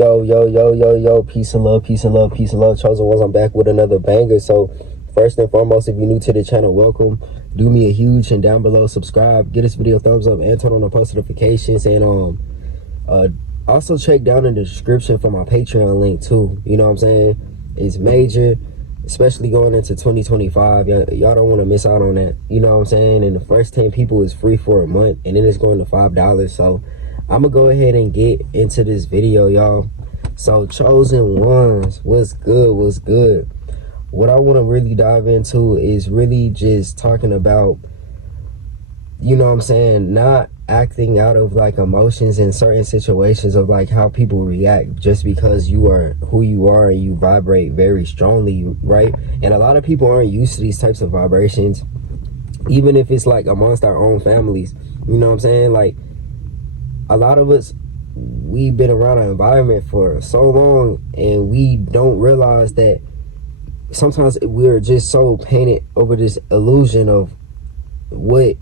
Yo, peace and love, peace and love, peace and love. Chosen ones, I'm back with another banger. So first and foremost, if you're new to the channel, welcome. Do me a huge and down below subscribe, get this video a thumbs up, and turn on the post notifications. And also check down in the description for my Patreon link too. You know what I'm saying? It's major, especially going into 2025. Y'all don't want to miss out on that. You know what I'm saying? And the first 10 people is free for a month, and then it's going to $5. So I'm gonna go ahead and get into this video, y'all. So chosen ones, what's good? What I want to really dive into is really just talking about, you know what I'm saying, not acting out of like emotions in certain situations of like how people react just because you are who you are and you vibrate very strongly, right? And a lot of people aren't used to these types of vibrations, even if it's like amongst our own families. You know what I'm saying? Like, a lot of us, we've been around an environment for so long and we don't realize that sometimes we're just so painted over this illusion of what,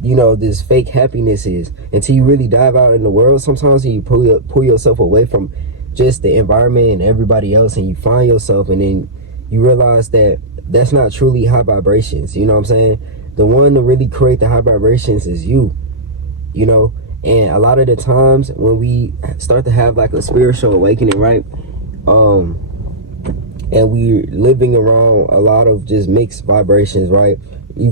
you know, this fake happiness is, until you really dive out in the world sometimes and you pull yourself away from just the environment and everybody else, and you find yourself, and then you realize that that's not truly high vibrations. You know what I'm saying? The one to really create the high vibrations is you know. And a lot of the times when we start to have like a spiritual awakening, right, and we're living around a lot of just mixed vibrations, right, you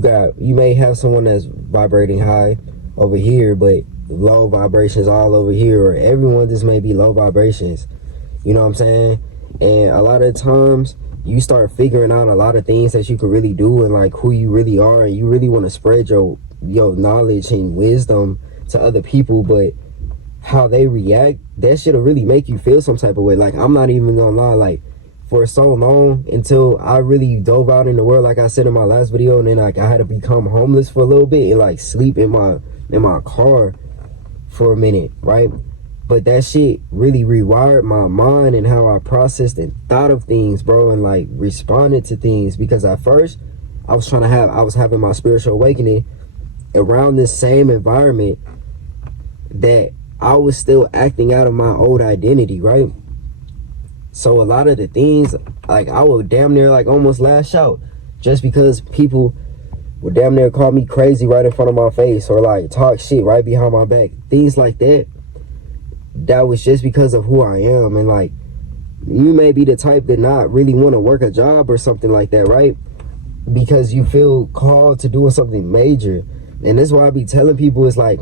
may have someone that's vibrating high over here but low vibrations all over here, or everyone just may be low vibrations. You know what I'm saying? And a lot of times you start figuring out a lot of things that you could really do and like who you really are, and you really want to spread your knowledge and wisdom to other people, but how they react, that shit'll really make you feel some type of way. Like, I'm not even gonna lie, like, for so long, until I really dove out in the world, like I said in my last video, and then like I had to become homeless for a little bit and like sleep in my car for a minute, right? But that shit really rewired my mind and how I processed and thought of things, bro, and like responded to things. Because at first I was having my spiritual awakening around this same environment that I was still acting out of my old identity, right? So a lot of the things, like, I would damn near like almost lash out just because people would damn near call me crazy right in front of my face, or like talk shit right behind my back, things like that. That was just because of who I am. And like, you may be the type that not really want to work a job or something like that, right? Because you feel called to doing something major. And that's why I be telling people, is like,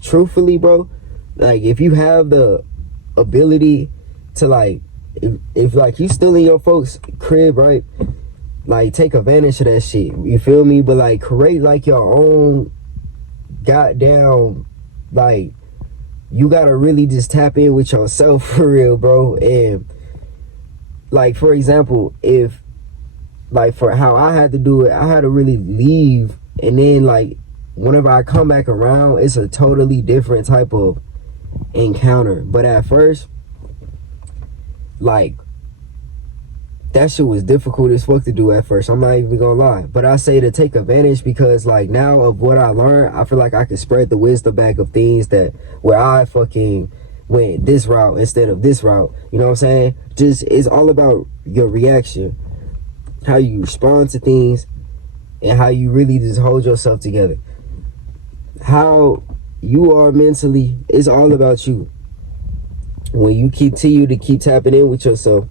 truthfully, bro, like, if you have the ability to like, if like you still in your folks' crib, right, like, take advantage of that shit, you feel me? But like, create like your own goddamn, like, you gotta really just tap in with yourself for real, bro. And like, for example, if like, for how I had to do it, I had to really leave, and then like whenever I come back around, it's a totally different type of encounter. But at first, like, that shit was difficult as fuck to do at first, I'm not even gonna lie. But I say to take advantage, because like, now of what I learned, I feel like I can spread the wisdom back of things that where I fucking went this route instead of this route. You know what I'm saying? Just, it's all about your reaction, how you respond to things, and how you really just hold yourself together. How you are mentally, it's all about you. When you continue to keep tapping in with yourself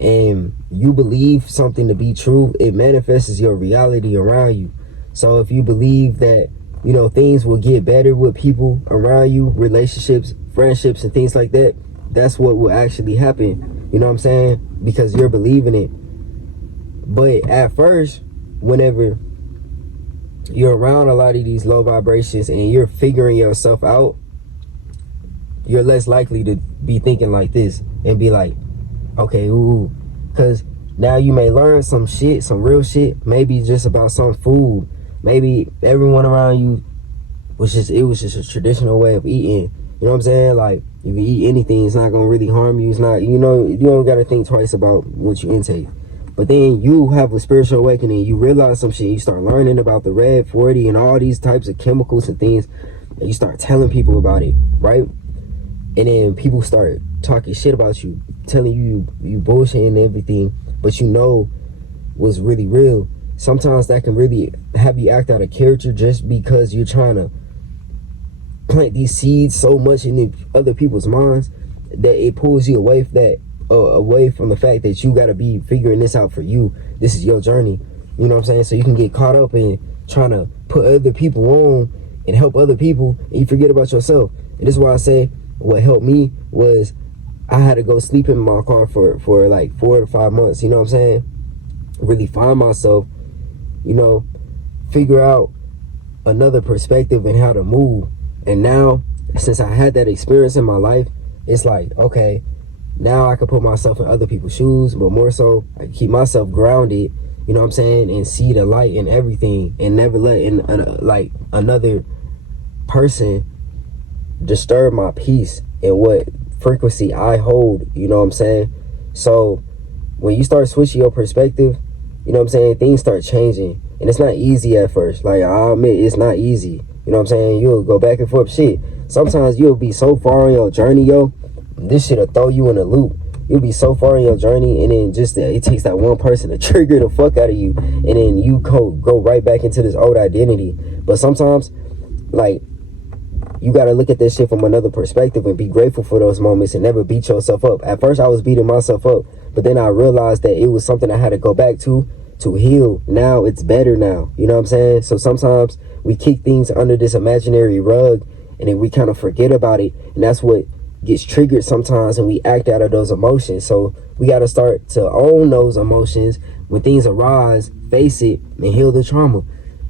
and you believe something to be true, it manifests your reality around you. So if you believe that, you know, things will get better with people around you, relationships, friendships, and things like that, that's what will actually happen. You know what I'm saying? Because you're believing it. But at first, whenever you're around a lot of these low vibrations and you're figuring yourself out, you're less likely to be thinking like this and be like, okay, ooh, because now you may learn some shit, some real shit, maybe just about some food. Maybe everyone around you was just a traditional way of eating. You know what I'm saying? Like, if you eat anything, it's not gonna really harm you. It's not, you know, you don't gotta think twice about what you intake. But then you have a spiritual awakening, you realize some shit, you start learning about the red 40 and all these types of chemicals and things, and you start telling people about it, right? and then people start talking shit about you, telling you bullshit and everything, but you know what's really real. Sometimes that can really have you act out of character just because you're trying to plant these seeds so much in other people's minds that it pulls you away from that, away from the fact that you got to be figuring this out for you. This is your journey, you know what I'm saying? So you can get caught up in trying to put other people on and help other people, and you forget about yourself. And this is why I say what helped me was I had to go sleep in my car for like 4 to 5 months, you know what I'm saying? Really find myself, you know, figure out another perspective and how to move. And now, since I had that experience in my life, it's like, okay, now I can put myself in other people's shoes, but more so, I keep myself grounded, you know what I'm saying, and see the light in everything, and never let like another person disturb my peace and what frequency I hold, you know what I'm saying? So when you start switching your perspective, you know what I'm saying, things start changing. And it's not easy at first. Like, I'll admit, it's not easy. You know what I'm saying? You'll go back and forth. Shit, sometimes you'll be so far in your journey, yo, this shit'll throw you in a loop. You'll be so far in your journey, and then just it takes that one person to trigger the fuck out of you, and then you go right back into this old identity. But sometimes, like, you got to look at this shit from another perspective and be grateful for those moments and never beat yourself up. At first, I was beating myself up, but then I realized that it was something I had to go back to heal. Now it's better now, you know what I'm saying? So sometimes we kick things under this imaginary rug, and then we kind of forget about it, and that's what gets triggered sometimes, and we act out of those emotions. So we got to start to own those emotions when things arise, face it, and heal the trauma.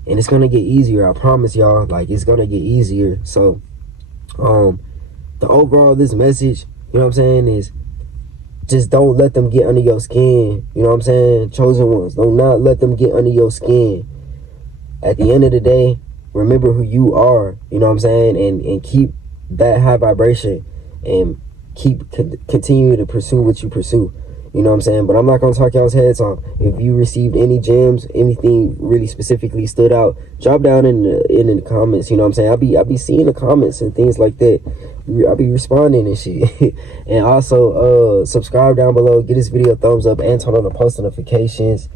And it's gonna get easier, I promise y'all. Like, it's gonna get easier. So the overall, this message, you know what I'm saying, is just don't let them get under your skin. You know what I'm saying? Chosen ones, do not let them get under your skin. At the end of the day, remember who you are, you know what I'm saying, and keep that high vibration, and continue to pursue what you pursue. You know what I'm saying? But I'm not going to talk y'all's heads off. If you received any gems, anything really specifically stood out, drop down in the comments. You know what I'm saying? I'll be seeing the comments and things like that. I'll be responding and shit. And also, subscribe down below. Give this video a thumbs up and turn on the post notifications.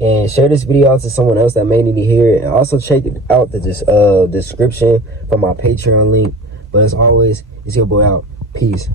And share this video out to someone else that may need to hear it. And also check out the description for my Patreon link. But as always, it's your boy out. Peace.